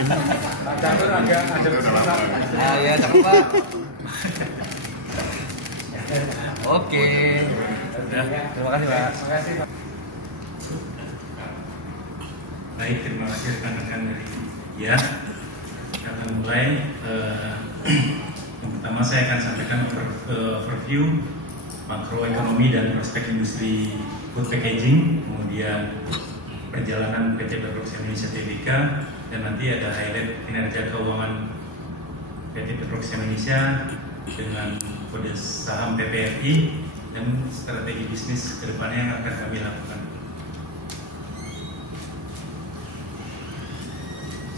Catur agak ada susah. Ya cakep Pak. Oke. Terima kasih Pak. Terima kasih Pak. Baik, terima kasih rekan-rekan dari ya. Kita akan mulai. Yang pertama saya akan sampaikan overview makroekonomi dan prospek industri food packaging, kemudian perjalanan PT Petrox Indonesia Tbk, dan nanti ada highlight kinerja keuangan PT Petrox Indonesia dengan kode saham PPRI dan strategi bisnis kedepannya yang akan kami lakukan.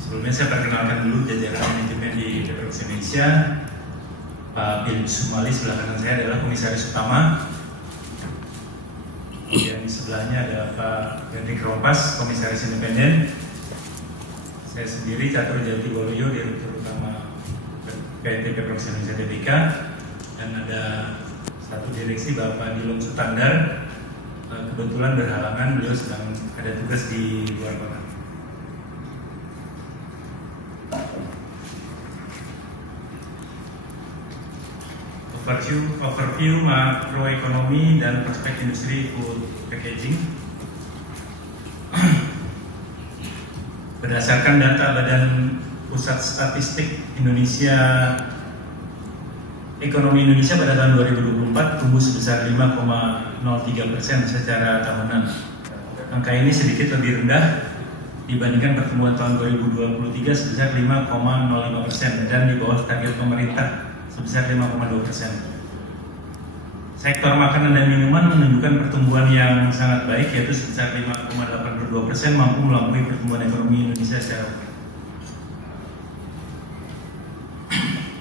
Sebelumnya saya perkenalkan dulu jajaran manajemen di Petrox Indonesia. Pak Bin Sumali sebelah kanan saya adalah komisaris utama. Kemudian di sebelahnya ada Pak Hendrik Rompas, komisaris independen. Saya sendiri Catur Jatiwaluyo, direktur utama PT Petrox Indonesia Tbk. Dan ada satu direksi Bapak Dilom Sutandar. Kebetulan berhalangan, beliau sedang ada tugas di luar kota. Overview makroekonomi dan prospek industri food packaging. Berdasarkan data Badan Pusat Statistik Indonesia, ekonomi Indonesia pada tahun 2024 tumbuh sebesar 5,03% secara tahunan. Angka ini sedikit lebih rendah dibandingkan pertumbuhan tahun 2023 sebesar 5,05% dan di bawah target pemerintah sebesar 5,2%. Sektor makanan dan minuman menunjukkan pertumbuhan yang sangat baik, yaitu sebesar 5,82%, mampu melampaui pertumbuhan ekonomi Indonesia secara umum.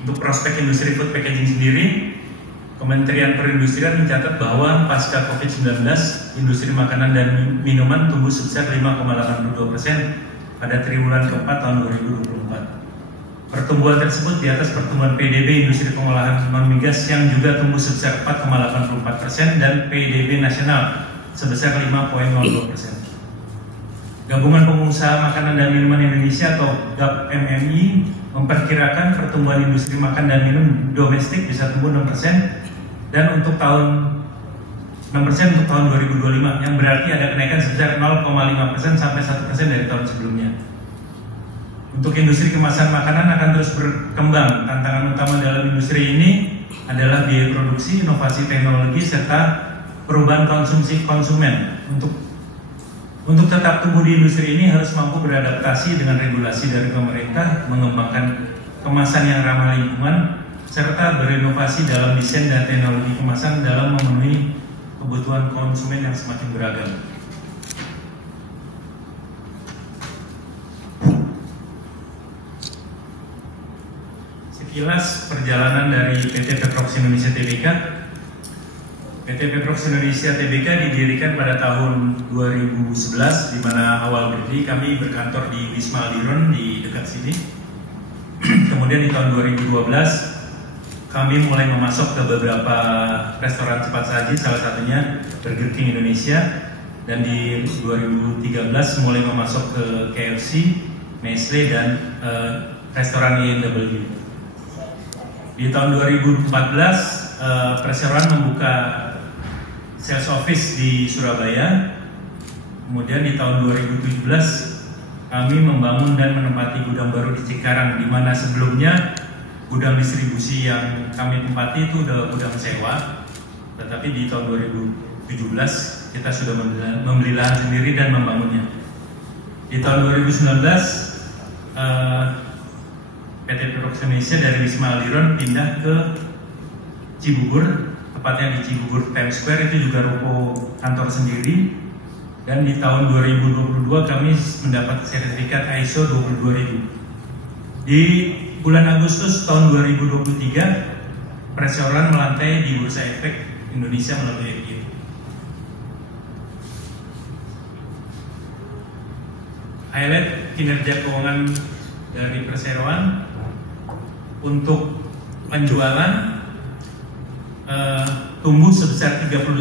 Untuk prospek industri food packaging sendiri, Kementerian Perindustrian mencatat bahwa pasca COVID-19, industri makanan dan minuman tumbuh sebesar 5,82% pada triwulan keempat tahun 2024. Pertumbuhan tersebut di atas pertumbuhan PDB industri pengolahan non-migas yang juga tumbuh sebesar 4,84% dan PDB nasional sebesar 5,02%. Gabungan Pengusaha Makanan dan Minuman Indonesia atau GAPMMI memperkirakan pertumbuhan industri makan dan minum domestik bisa tumbuh 6% dan untuk tahun 6% untuk tahun 2025, yang berarti ada kenaikan sebesar 0,5% sampai 1% dari tahun sebelumnya. Untuk industri kemasan makanan akan terus berkembang. Tantangan utama dalam industri ini adalah biaya produksi, inovasi teknologi, serta perubahan konsumsi konsumen. Untuk tetap tumbuh di industri ini harus mampu beradaptasi dengan regulasi dari pemerintah, mengembangkan kemasan yang ramah lingkungan, serta berinovasi dalam desain dan teknologi kemasan dalam memenuhi kebutuhan konsumen yang semakin beragam. Sekilas perjalanan dari PT Petrox Indonesia Tbk. PT Petrox Indonesia Tbk didirikan pada tahun 2011, di mana awal berdiri kami berkantor di Wisma Aldiron di dekat sini. Kemudian di tahun 2012 kami mulai memasok ke beberapa restoran cepat saji, salah satunya Burger King Indonesia, dan di 2013 mulai memasok ke KFC, Nestle, dan restoran INW. Di tahun 2014 perseroan membuka sales office di Surabaya. Kemudian di tahun 2017 kami membangun dan menempati gudang baru di Cikarang, di mana sebelumnya gudang distribusi yang kami tempati itu udah gudang sewa. Tetapi di tahun 2017 kita sudah membeli lahan sendiri dan membangunnya. Di tahun 2019 PT Petrox Indonesia dari Wisma Aldiron pindah ke Cibubur, tepatnya di Cibubur Times Square, itu juga ruko kantor sendiri. Dan di tahun 2022 kami mendapat sertifikat ISO 22000. Di bulan Agustus tahun 2023, perseroan melantai di Bursa Efek Indonesia melalui IPO. Highlight kinerja keuangan dari perseroan. Untuk penjualan tumbuh sebesar 38,48%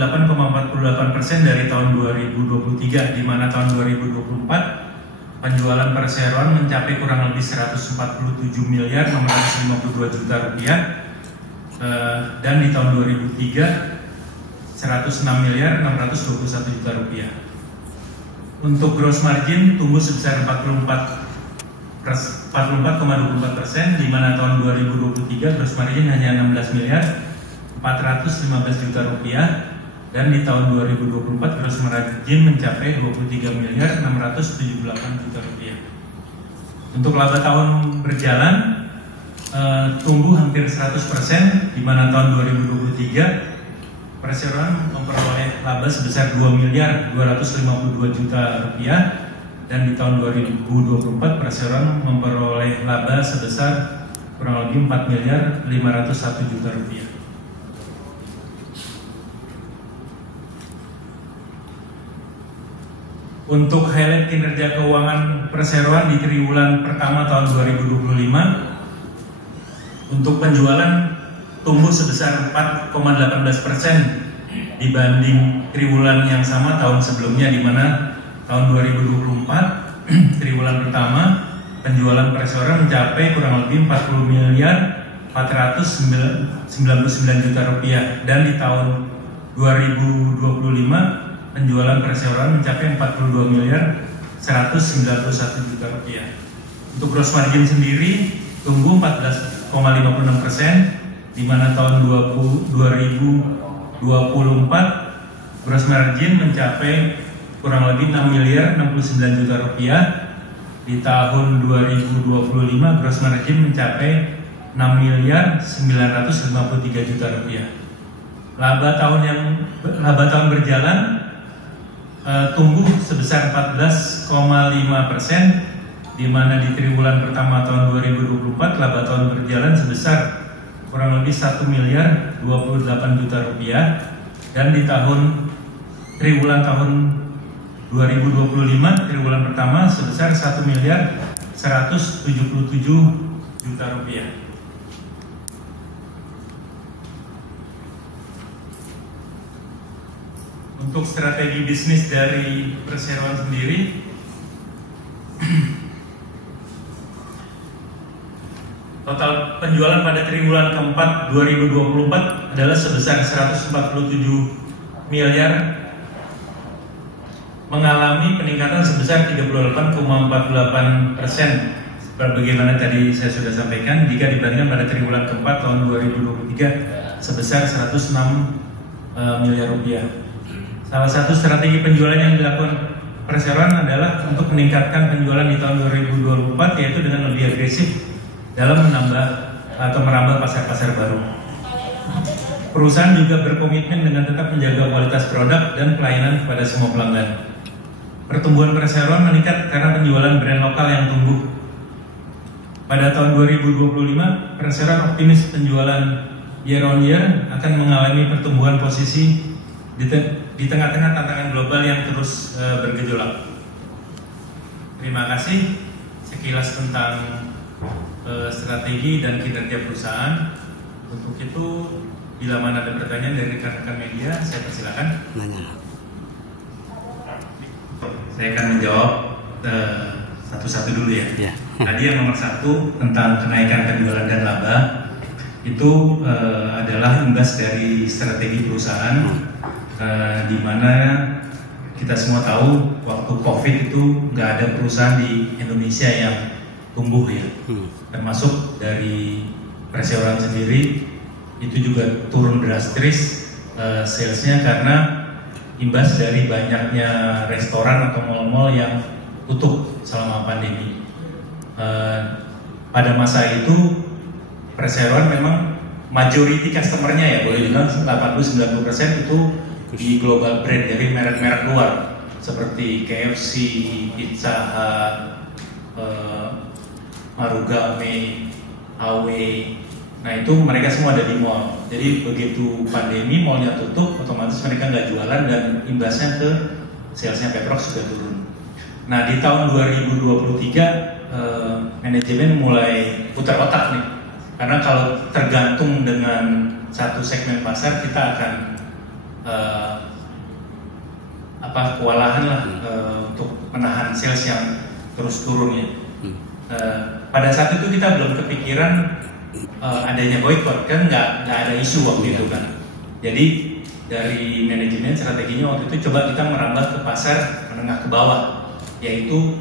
dari tahun 2023, di mana tahun 2024 penjualan perseroan mencapai kurang lebih 147 miliar 652 juta rupiah, dan di tahun 2003 106 miliar 621 juta rupiah. Untuk gross margin tumbuh sebesar 44,24%, di mana tahun 2023 gross margin hanya 16 miliar 415 juta rupiah, dan di tahun 2024 gross margin mencapai 23 miliar 678 juta rupiah. Untuk laba tahun berjalan tumbuh hampir 100%, di mana tahun 2023 perseroan memperoleh laba sebesar 2 miliar 252 juta rupiah, dan di tahun 2024 perseroan memperoleh laba sebesar kurang lebih 4 miliar 501 juta rupiah. Untuk highlight kinerja keuangan perseroan di triwulan pertama tahun 2025, untuk penjualan tumbuh sebesar 4,18% dibanding triwulan yang sama tahun sebelumnya, di mana tahun 2024 triwulan pertama penjualan perseroan mencapai kurang lebih 40 miliar 499 juta rupiah, dan di tahun 2025 penjualan perseroan mencapai 42 miliar 191 juta rupiah. Untuk gross margin sendiri tumbuh 14,56%, di mana tahun 2024 gross margin mencapai kurang lebih 6 miliar 69 juta rupiah. Di tahun 2025 gross margin mencapai 6 miliar 953 juta rupiah. Laba tahun berjalan tumbuh sebesar 14,5%, di mana di triwulan pertama tahun 2024 laba tahun berjalan sebesar kurang lebih 1 miliar 28 juta rupiah, dan di triwulan tahun 2025 triwulan pertama sebesar 1 miliar 177 juta rupiah. Untuk strategi bisnis dari perseroan sendiri, total penjualan pada triwulan keempat 2024 adalah sebesar 147 miliar, mengalami peningkatan sebesar 38,48%. Bagaimana tadi saya sudah sampaikan, jika dibandingkan pada triwulan keempat tahun 2023 sebesar 106 miliar rupiah. Salah satu strategi penjualan yang dilakukan perseroan adalah untuk meningkatkan penjualan di tahun 2024, yaitu dengan lebih agresif dalam menambah atau merambah pasar-pasar baru. Perusahaan juga berkomitmen dengan tetap menjaga kualitas produk dan pelayanan kepada semua pelanggan. Pertumbuhan perseroan meningkat karena penjualan brand lokal yang tumbuh. Pada tahun 2025, perseroan optimis penjualan year on year akan mengalami pertumbuhan posisi di tengah-tengah tantangan global yang terus bergejolak. Terima kasih. Sekilas tentang strategi dan kinerja perusahaan. Untuk itu, bila mana ada pertanyaan dari rekan-rekan media, saya persilakan. Saya akan menjawab satu-satu dulu ya. Tadi yang nomor 1 tentang kenaikan penjualan dan laba, itu adalah imbas dari strategi perusahaan, di mana kita semua tahu waktu COVID itu nggak ada perusahaan di Indonesia yang tumbuh ya, termasuk dari perseroan sendiri itu juga turun drastis salesnya karena imbas dari banyaknya restoran atau mal-mal yang tutup selama pandemi. Pada masa itu perseroan memang majority customernya ya boleh dibilang 80-90% itu di global brand, dari merek-merek luar seperti KFC, Pizza Hut, Marugame, Huawei. Nah itu mereka semua ada di mall. Jadi begitu pandemi mallnya tutup, otomatis mereka nggak jualan dan imbasnya ke salesnya Peprox juga turun. Nah di tahun 2023 manajemen mulai putar otak nih, karena kalau tergantung dengan satu segmen pasar kita akan kewalahan lah untuk menahan sales yang terus turun ya. Pada saat itu kita belum kepikiran adanya boykot, kan nggak ada isu waktu itu kan. Jadi dari manajemen strateginya waktu itu coba kita merambah ke pasar menengah ke bawah, yaitu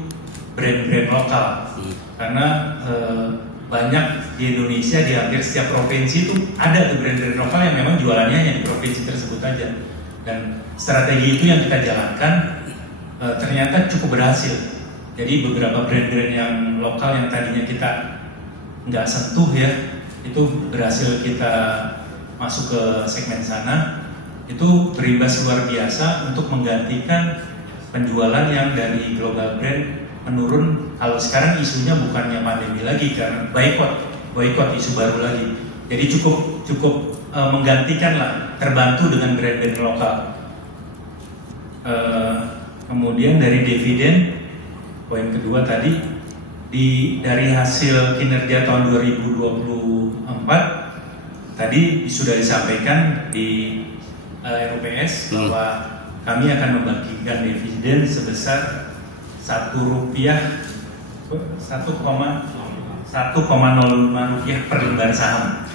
brand-brand lokal. Karena banyak di Indonesia, di hampir setiap provinsi itu ada tuh brand-brand lokal yang memang jualannya hanya di provinsi tersebut aja. Dan strategi itu yang kita jalankan ternyata cukup berhasil. Jadi beberapa brand-brand yang lokal yang tadinya kita nggak sentuh ya, itu berhasil kita masuk ke segmen sana. Itu berimbas luar biasa untuk menggantikan penjualan yang dari global brand menurun. Kalau sekarang isunya bukannya pandemi lagi, karena boykot isu baru lagi. Jadi cukup menggantikan lah, terbantu dengan brand-brand lokal. Kemudian dari dividen, poin kedua tadi, dari hasil kinerja tahun 2024 tadi sudah disampaikan di RUPS bahwa kami akan membagikan dividen sebesar Rp1,05 per lembar saham.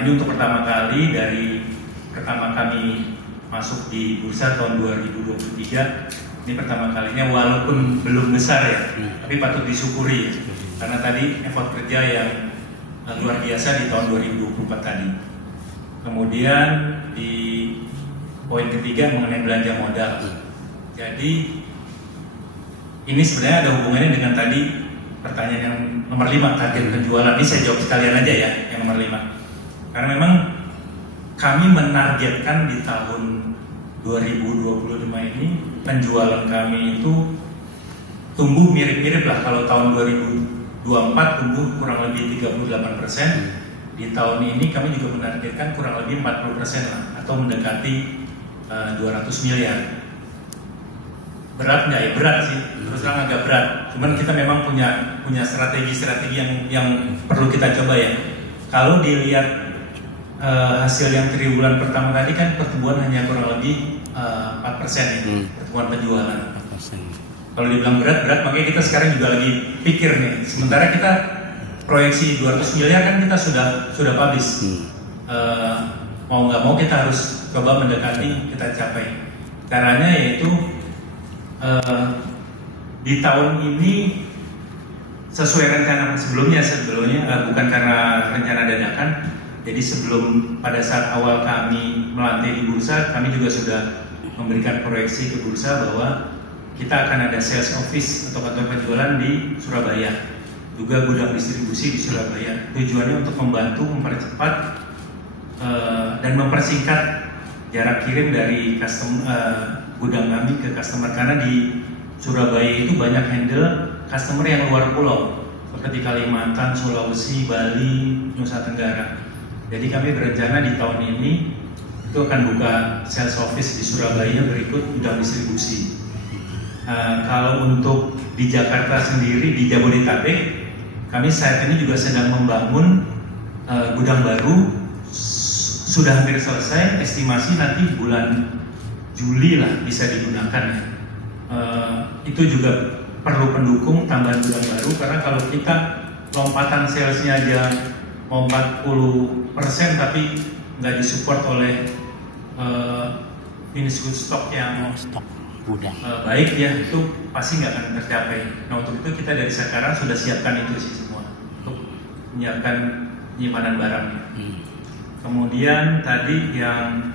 Ini untuk pertama kali dari pertama kami masuk di bursa tahun 2023. Ini pertama kalinya, walaupun belum besar ya, tapi patut disyukuri ya, karena tadi effort kerja yang luar biasa di tahun 2024 tadi. Kemudian di poin ketiga mengenai belanja modal. Jadi ini sebenarnya ada hubungannya dengan tadi pertanyaan yang nomor 5, target penjualan. Ini saya jawab sekalian aja ya, yang nomor 5. Karena memang kami menargetkan di tahun 2025 ini penjualan kami itu tumbuh mirip-mirip lah. Kalau tahun 2024 tumbuh kurang lebih 38%, di tahun ini kami juga menargetkan kurang lebih 40% lah, atau mendekati 200 miliar. Berat nggak ya? Berat sih, terus terang agak berat. Cuman kita memang punya strategi yang perlu kita coba ya. Kalau dilihat hasil yang triwulan pertama tadi kan pertumbuhan hanya kurang lebih 4% ya, pertumbuhan penjualan. 4%. Kalau dibilang berat, makanya kita sekarang juga lagi pikir nih. Sementara kita proyeksi 200 miliar kan kita sudah publish. Mau nggak mau kita harus coba mendekati, kita capai. Caranya yaitu di tahun ini sesuai rencana sebelumnya bukan karena rencana dadakan. Jadi sebelum pada saat awal kami melantai di bursa, kami juga sudah memberikan proyeksi ke bursa bahwa kita akan ada sales office atau kantor penjualan di Surabaya, juga gudang distribusi di Surabaya. Tujuannya untuk membantu mempercepat dan mempersingkat jarak kirim dari gudang kami ke customer, karena di Surabaya itu banyak handle customer yang luar pulau seperti Kalimantan, Sulawesi, Bali, Nusa Tenggara. Jadi kami berencana di tahun ini itu akan buka sales office di Surabaya berikut gudang distribusi. Kalau untuk di Jakarta sendiri, di Jabodetabek, kami saat ini juga sedang membangun gudang baru, sudah hampir selesai, estimasi nanti bulan Juli lah bisa digunakan. Itu juga perlu pendukung tambahan gudang baru, karena kalau kita lompatan salesnya aja mau 40% tapi nggak disupport oleh finished goods stock yang baik ya, itu pasti nggak akan tercapai. Nah, untuk itu kita dari sekarang sudah siapkan itu sih semua untuk menyiapkan penyimpanan barangnya. Kemudian tadi yang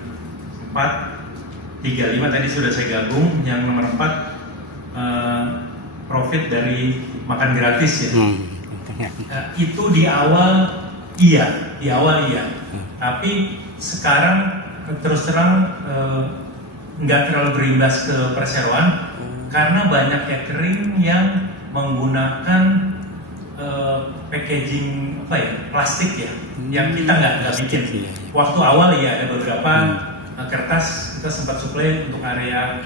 35 tadi sudah saya gabung. Yang nomor 4 profit dari makan gratis ya. Itu di awal iya, tapi sekarang terus terang nggak terlalu berimbas ke perseroan, karena banyak catering yang menggunakan packaging plastik ya, yang kita nggak bikin. Waktu awal ya ada beberapa kertas kita sempat suplai untuk area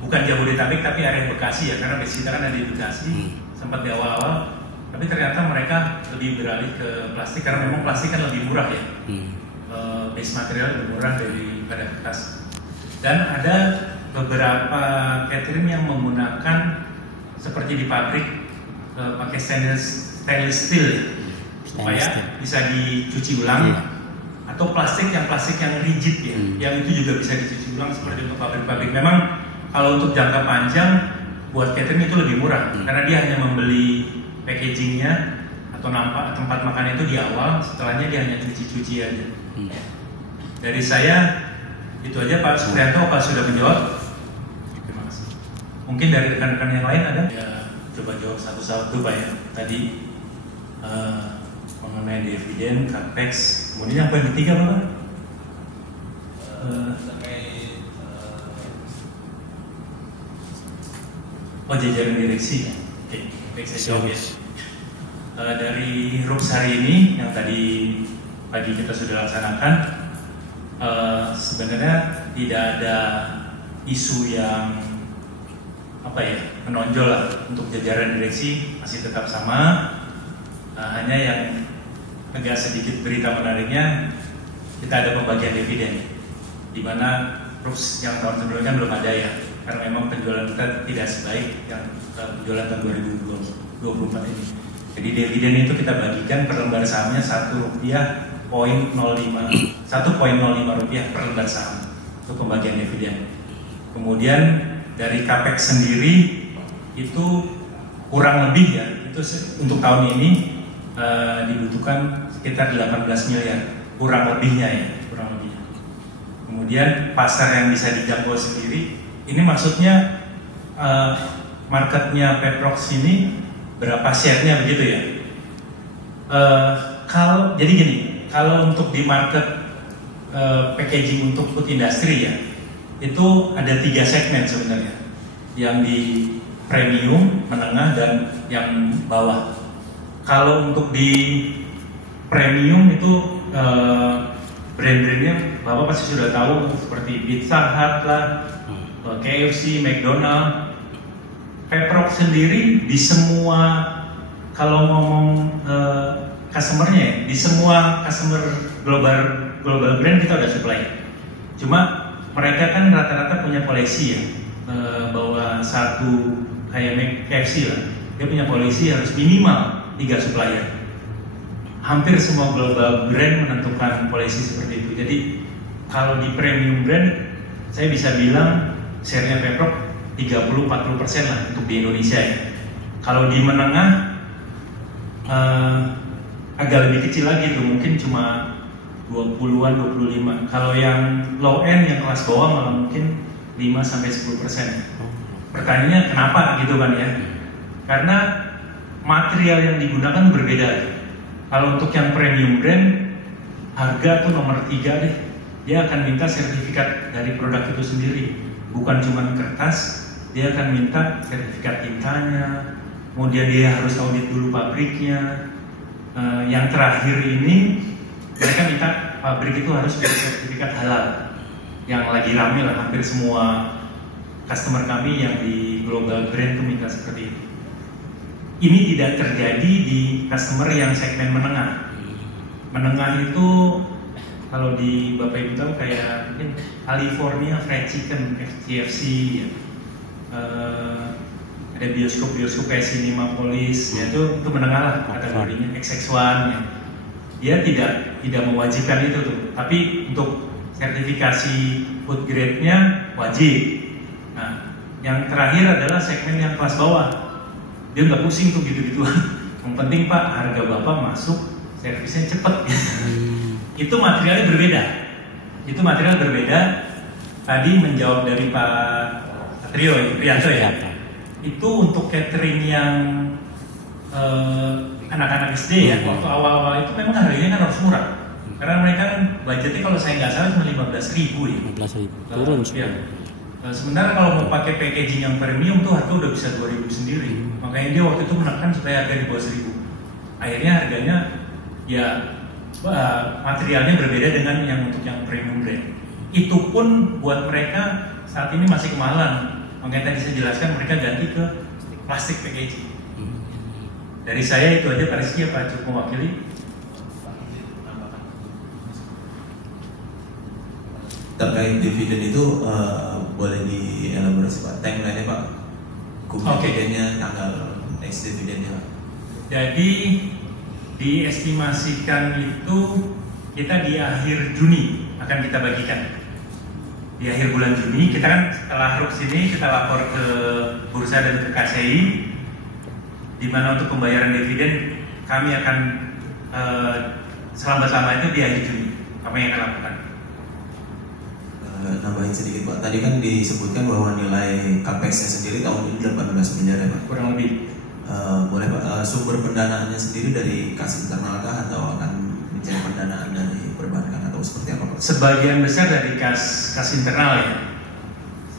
bukan Jabodetabek tapi area Bekasi ya, karena base kita kan ada di Bekasi, sempat di awal-awal. Tapi ternyata mereka lebih beralih ke plastik karena memang plastik kan lebih murah ya, base material lebih murah daripada kertas. Dan ada beberapa catering yang menggunakan seperti di pabrik pakai stainless steel supaya bisa dicuci ulang, atau plastik yang rigid ya, yang itu juga bisa dicuci ulang seperti untuk pabrik-pabrik. Memang kalau untuk jangka panjang buat catering itu lebih murah karena dia hanya membeli packagingnya atau tempat makan itu di awal, setelahnya dia hanya cuci-cuci aja. Dari saya itu aja Pak Suprianto. Pak sudah menjawab? Terima kasih. Mungkin dari rekan-rekan yang lain ada? Ya, coba jawab satu-satu Pak ya. Tadi mengenai dividen, capex, kemudian apa yang ketiga Pak? Jajaran direksi. Oke, baik, saya jawab ya. Dari RUPS hari ini yang tadi pagi kita sudah laksanakan, sebenarnya tidak ada isu yang menonjol lah. Untuk jajaran direksi masih tetap sama. Hanya yang agak sedikit berita menariknya, kita ada pembagian dividen, di mana RUPS yang tahun sebelumnya belum ada ya, karena memang penjualan kita tidak sebaik yang penjualan tahun 2024 ini. Jadi dividen itu kita bagikan per lembar sahamnya Rp1.05 per lembar saham untuk pembagian dividen. Kemudian dari capex sendiri itu kurang lebih ya, itu untuk tahun ini dibutuhkan sekitar 18 miliar kurang lebihnya ya, kurang lebihnya. Kemudian pasar yang bisa dijangkau sendiri, ini maksudnya marketnya Peprox ini berapa share-nya begitu ya? Jadi gini, kalau untuk di market packaging untuk food industry ya, itu ada 3 segmen sebenarnya, yang di premium, menengah, dan yang bawah. Kalau untuk di premium itu brand-brandnya Bapak pasti sudah tahu, seperti Pizza Hut lah, KFC, McDonald. Peprox sendiri di semua, kalau ngomong customernya ya, di semua customer global brand kita udah supply. Cuma mereka kan rata-rata punya polisi ya, bahwa satu kayak KFC lah, dia punya polisi harus minimal 3 supplier. Hampir semua global brand menentukan polisi seperti itu. Jadi kalau di premium brand, saya bisa bilang share-nya Peprox 30-40% lah untuk di Indonesia ya. Kalau di menengah agak lebih kecil lagi tuh, mungkin cuma 20-an, 25. Kalau yang low end, yang kelas bawah malah mungkin 5-10%. Pertanyaannya kenapa gitu kan ya? Karena material yang digunakan berbeda. Kalau untuk yang premium brand, harga tuh nomor 3 deh. Dia akan minta sertifikat dari produk itu sendiri, bukan cuma kertas. Dia akan minta sertifikat tintanya, kemudian dia harus audit dulu pabriknya. Yang terakhir ini, mereka minta pabrik itu harus bersertifikat halal. Yang lagi rame lah, hampir semua customer kami yang di global brand itu minta seperti itu. Ini tidak terjadi di customer yang segmen menengah. Menengah itu kalau di Bapak Ibu tahu kayak mungkin California Fried Chicken, KFC ya. Ada bioskop kayak Cinemapolis ya, itu menengah lah kategorinya, XX1 ya. Dia tidak mewajibkan itu tuh, tapi untuk sertifikasi food grade-nya wajib. Nah, yang terakhir adalah segmen yang kelas bawah. Dia nggak pusing tuh gitu-gituan. Yang penting Pak, harga Bapak masuk, servisnya cepet. Itu materialnya berbeda. Tadi menjawab dari Pak Prianto ya. Itu untuk catering yang anak-anak SD ya, waktu awal-awal itu memang harganya kan harus murah. Karena mereka kan budgetnya kalau saya nggak salah cuma 15.000 ya. 15.000 turun ya. Sementara kalau mau pakai packaging yang premium tuh harga udah bisa 2.000 sendiri. Makanya dia waktu itu menekan supaya harga di bawah 1.000. Akhirnya harganya ya materialnya berbeda dengan yang untuk yang premium brand. Itu pun buat mereka saat ini masih kemahalan. Makanya tadi saya jelaskan mereka ganti ke plastik packaging. Dari saya itu aja, Pak Rizky, apa cukup mewakili? Terkait dividen itu boleh dielaborasi Pak, timeline-nya Pak? dividennya, tanggal next dividennya. Jadi diestimasikan itu kita di akhir Juni akan kita bagikan. Di akhir bulan Juni kita kan setelah RUK sini kita lapor ke bursa dan ke KCI, di mana untuk pembayaran dividen kami akan selambat-lambat itu di akhir Juni kami akan lakukan. Nambahin sedikit Pak, tadi kan disebutkan bahwa nilai capex-nya sendiri tahun ini 18 miliar ya Pak? Kurang lebih. Boleh Pak, sumber pendanaannya sendiri dari kas internal kah atau akan mencari pendanaan dari perbankan atau seperti apa Pak? Sebagian besar dari kas internal ya.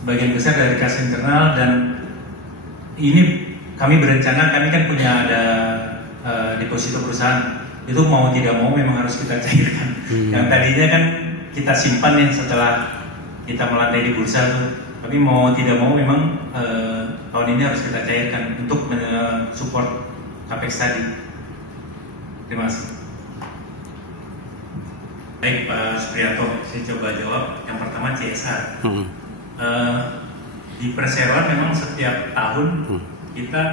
Sebagian besar dari kas internal, dan ini kami berencana, kami kan punya ada deposito perusahaan, itu mau tidak mau memang harus kita cairkan. Yang tadinya kan kita simpan ya setelah kita melantai di bursa tuh, tapi mau tidak mau memang tahun ini harus kita cairkan untuk support capex tadi. Terima kasih. Baik Pak Supriyanto, saya coba jawab. Yang pertama CSR. Di perseroan memang setiap tahun kita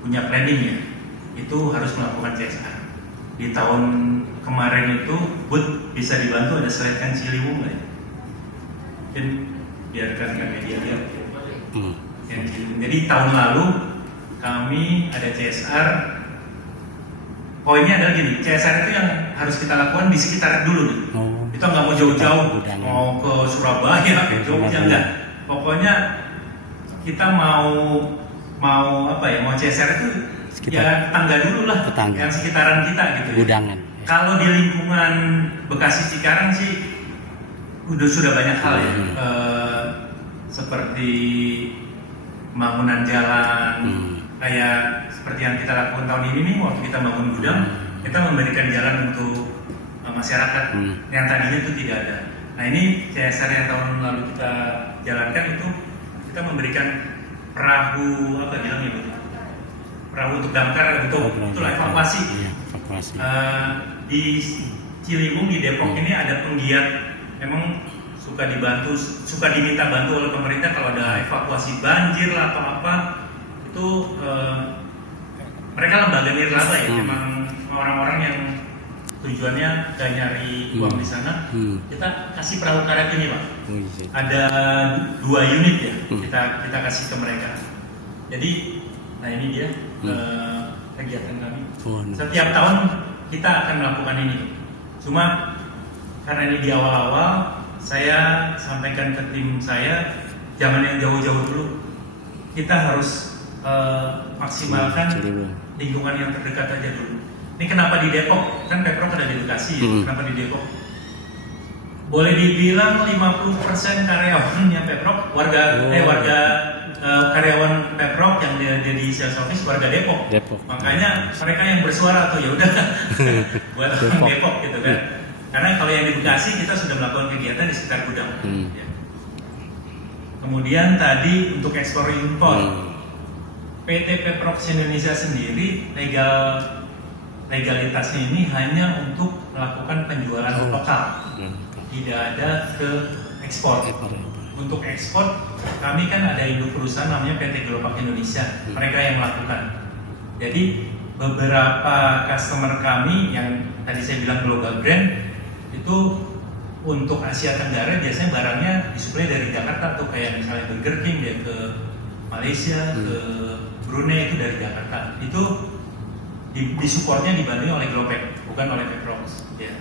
punya planning ya, itu harus melakukan CSR. Di tahun kemarin itu Bud bisa dibantu, ada slide kan Ciliwung nggak ya? Mungkin biarkan ke media lihat. Jadi tahun lalu kami ada CSR. Poinnya adalah gini, CSR itu yang harus kita lakukan di sekitar dulu nih. Kita nggak mau jauh-jauh, mau ke Surabaya, ke Jogja enggak. Pokoknya kita mau apa ya? Mau CSR itu ya tetangga dulu lah, yang sekitaran kita gitu. Gudangan. Kalau di lingkungan Bekasi Cikarang sih sudah banyak hal ya, seperti pembangunan jalan, kayak seperti yang kita lakukan tahun ini nih, waktu kita bangun gudang, kita memberikan jalan untuk masyarakat yang tadinya itu tidak ada. Nah ini CSR yang tahun lalu kita jalankan itu kita memberikan perahu apa bilangnya Bu? Perahu untuk damkar untuk itulah evakuasi. Di Ciliwung di Depok ini ada penggiat memang suka diminta bantu oleh pemerintah kalau ada evakuasi banjir lah atau apa, itu mereka lembaga nirlaba ya, memang orang-orang yang tujuannya gak nyari uang di sana. Kita kasih perahu karet ini Pak, ada 2 unit ya, kita kasih ke mereka. Jadi nah ini dia kegiatan kami. Setiap tahun kita akan melakukan ini. Cuma karena ini di awal-awal, saya sampaikan ke tim saya, jangan yang jauh-jauh dulu. Kita harus maksimalkan lingkungan yang terdekat aja dulu. Ini kenapa di Depok? Kan Pemprov ada di Bekasi ya. Kenapa di Depok? Boleh dibilang 50% karyawannya Pemprov karyawan Pemprov yang jadi sales office warga Depok. Makanya mereka yang bersuara tuh ya udah buat orang Depok gitu kan. Karena kalau yang di Bekasi kita sudah melakukan kegiatan di sekitar gudang. Ya. Kemudian tadi untuk ekspor impor, PT Pemprov Indonesia sendiri legalitasnya ini hanya untuk melakukan penjualan lokal, tidak ada ke ekspor. Untuk ekspor kami kan ada induk perusahaan namanya PT Gelopak Indonesia, mereka yang melakukan. Jadi beberapa customer kami yang tadi saya bilang global brand itu untuk Asia Tenggara biasanya barangnya disuplai dari Jakarta tuh, kayak misalnya Burger King dia ke Malaysia, ke Brunei itu dari Jakarta. Itu disupportnya dibantu oleh Globek, bukan oleh Pemprov. Ya.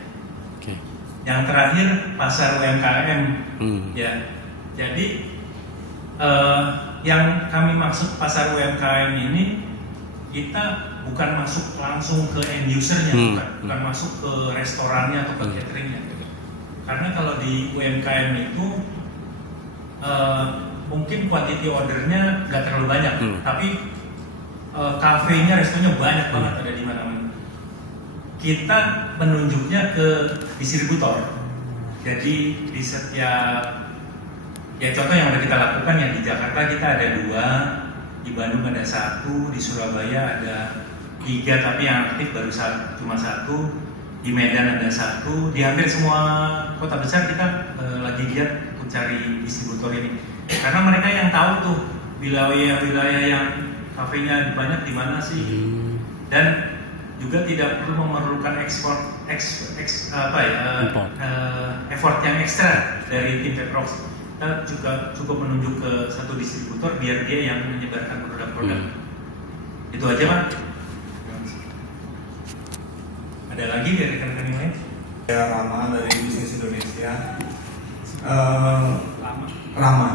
Yang terakhir pasar UMKM, ya. Jadi yang kami maksud pasar UMKM ini, kita bukan masuk langsung ke end usernya, bukan masuk ke restorannya atau ke cateringnya. Karena kalau di UMKM itu mungkin quantity ordernya nggak terlalu banyak, tapi kafenya, restonya banyak banget ada di mana-mana. Kita menunjuknya ke distributor. Jadi di setiap, ya contoh yang udah kita lakukan, yang di Jakarta kita ada 2, di Bandung ada 1, di Surabaya ada 3, tapi yang aktif baru cuma 1, di Medan ada 1, di hampir semua kota besar kita lagi giat untuk cari distributor ini. Karena mereka yang tahu tuh wilayah-wilayah yang kafenya banyak di mana sih, dan juga tidak perlu memerlukan effort yang ekstra dari tim Peprox. Kita juga cukup menunjuk ke satu distributor biar dia yang menyebarkan produk-produk. Itu aja Pak. Ada lagi dari rekan-rekan yang lain? Saya Rama dari Bisnis Indonesia. Rama.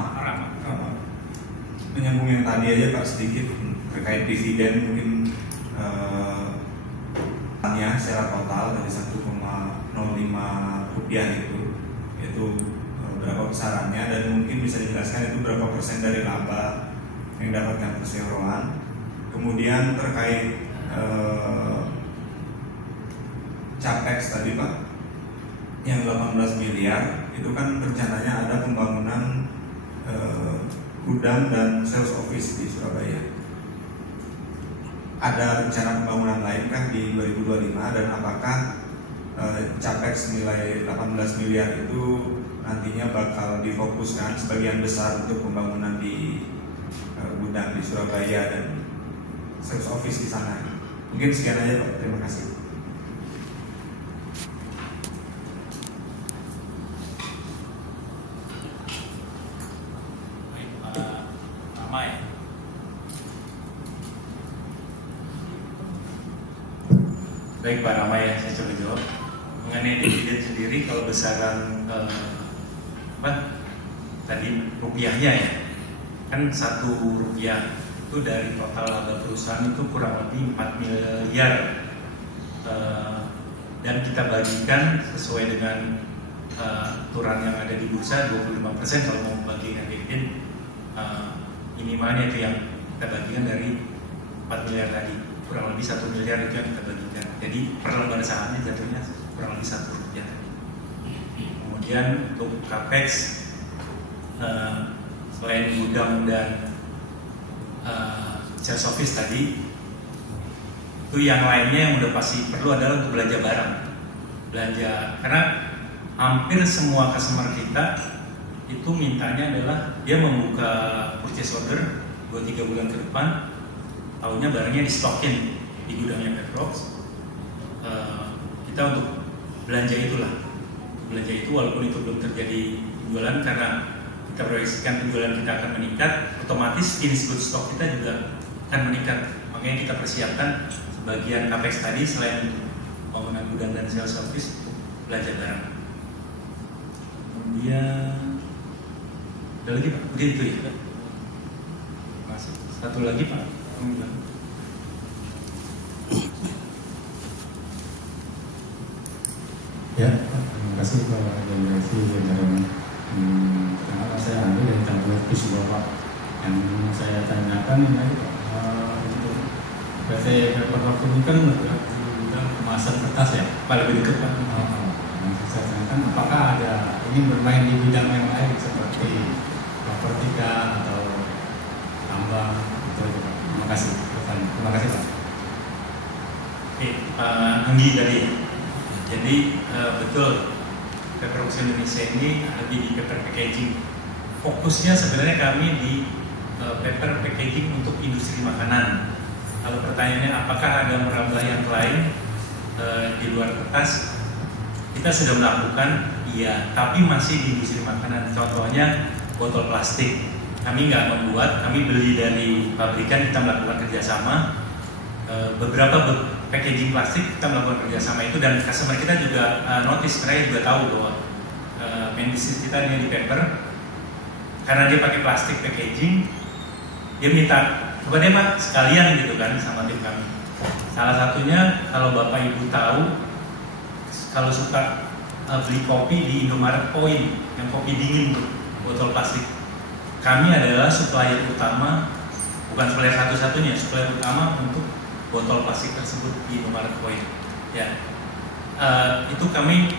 Menyambung yang tadi aja Pak sedikit terkait dividen, mungkin secara total dari 1,05 rupiah itu berapa besarannya, dan mungkin bisa dijelaskan itu berapa persen dari laba yang dapatkan perseroan. Kemudian terkait capex tadi Pak, yang 18 miliar itu kan rencananya ada pembangunan gudang dan sales office di Surabaya. Ada rencana pembangunan lain kan di 2025, dan apakah capex nilai 18 miliar itu nantinya bakal difokuskan sebagian besar untuk pembangunan di gudang di Surabaya dan sales office di sana? Mungkin sekian aja Pak, terima kasih. Baik Pak Rama, ya saya coba jawab mengenai dividen sendiri. Kalau besaran tadi rupiahnya ya, kan 1 rupiah itu dari total laba perusahaan itu kurang lebih 4 miliar, dan kita bagikan sesuai dengan aturan yang ada di bursa 25% kalau mau bagikan dividen, minimalnya itu yang kita bagikan dari 4 miliar tadi, kurang lebih 1 miliar itu yang kita bagikan. Jadi per lembar sahamnya jatuhnya kurang lebih 1 rupiah. Kemudian untuk capex, selain gudang dan sales office tadi, itu yang lainnya yang udah pasti perlu adalah untuk belanja barang. Karena hampir semua customer kita itu mintanya adalah dia membuka purchase order 2-3 bulan ke depan, tahunya barangnya di stokin di gudangnya Peprox. Kita untuk belanja itu walaupun itu belum terjadi penjualan, karena kita proyeksikan penjualan kita akan meningkat, otomatis finished goods stock kita juga akan meningkat. Makanya kita persiapkan sebagian capex tadi selain bangunan gudang dan sales office untuk belanja barang. Kemudian ada lagi Pak, udah itu ya. Masuk satu lagi Pak. Ya, terima kasih Pak Generasi Jajaran. Perkenalkan saya Andi dari Tanjung Priok Pak. Yang saya tanyakan ini Pak, untuk PT Peprox ini kan bergerak di bidang kemasan kertas ya? Pak lebih dekat Pak. Yang saya tanyakan apakah ada ini bermain di bidang yang lain seperti propertika atau tambang itu aja Pak. Terima kasih. Terima kasih Pak. Oke, Pak Anggi tadi. Jadi betul, Peprox Indonesia ini lebih di paper packaging. Fokusnya sebenarnya kami di paper packaging untuk industri makanan. Kalau pertanyaannya apakah ada merambah yang lain di luar kertas, kita sudah melakukan, iya, tapi masih di industri makanan. Contohnya botol plastik. Kami nggak membuat, kami beli dari pabrikan, kita melakukan kerjasama. Beberapa packaging plastik kita melakukan kerjasama itu, dan customer kita juga notice, mereka juga tahu bahwa main bisnis kita ini di paper, karena dia pakai plastik packaging, dia minta coba deh Pak sekalian gitu kan sama tim kami. Salah satunya kalau Bapak Ibu tahu, kalau suka beli kopi di Indomaret Point yang kopi dingin tuh, botol plastik, kami adalah supplier utama, bukan supplier satu-satunya, supplier utama untuk botol plastik tersebut di Indomaret Point. Ya, itu kami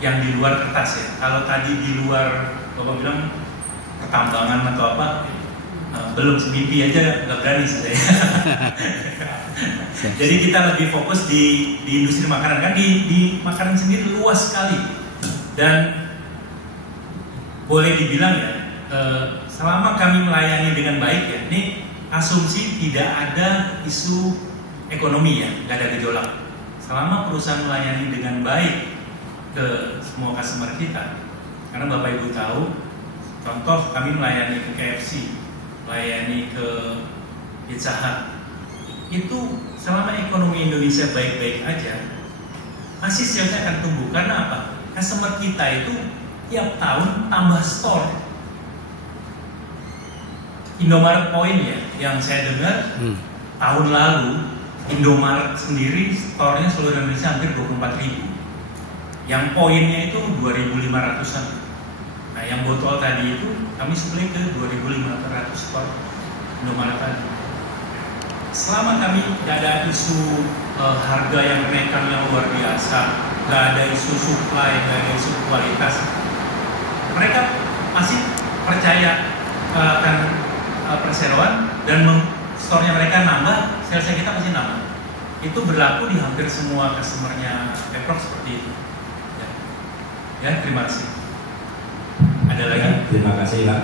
yang di luar kertas ya. Kalau tadi di luar Bapak bilang pertambangan atau apa, belum, semimpi aja nggak berani saya. Jadi kita lebih fokus di industri makanan, kan di makanan sendiri luas sekali, dan boleh dibilang ya selama kami melayani dengan baik ya, ini asumsi tidak ada isu ekonomi ya, nggak ada gejolak. Selama perusahaan melayani dengan baik ke semua customer kita, karena Bapak Ibu tahu, contoh kami melayani ke KFC, melayani ke Pizza Hut, itu selama ekonomi Indonesia baik-baik aja, masih salesnya akan tumbuh. Karena apa? Customer kita itu tiap tahun tambah store. Indomaret Point ya, yang saya dengar tahun lalu Indomaret sendiri store-nya seluruh Indonesia hampir 24.000. Yang poinnya itu 2.500-an. Nah, yang botol tadi itu kami split ke 2.500 store Indomaret tadi. Selama kami tidak ada isu harga yang menaikkan yang luar biasa, nggak ada isu supply, nggak ada isu kualitas, mereka masih percaya akan perseroan dan store-nya mereka nambah, salesnya kita masih nambah. Itu berlaku di hampir semua customer-nya Peprox seperti itu. Ya, terima kasih. Ada lagi? Terima kasih Pak.